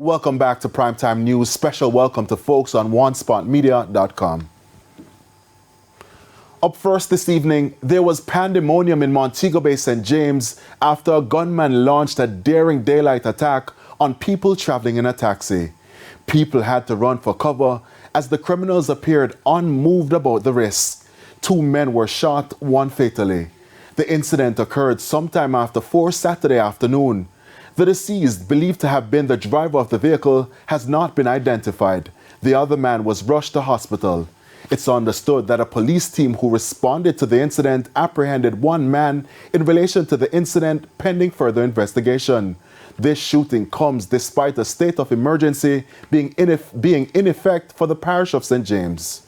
Welcome back to Primetime News. Special welcome to folks on OneSpotMedia.com. Up first this evening, there was pandemonium in Montego Bay, St. James after a gunman launched a daring daylight attack on people traveling in a taxi. People had to run for cover as the criminals appeared unmoved about the risk. 2 men were shot, 1 fatally. The incident occurred sometime after 4 Saturday afternoon. The deceased, believed to have been the driver of the vehicle, has not been identified. The other man was rushed to hospital. It's understood that a police team who responded to the incident apprehended 1 man in relation to the incident pending further investigation. This shooting comes despite a state of emergency being in effect for the parish of St. James.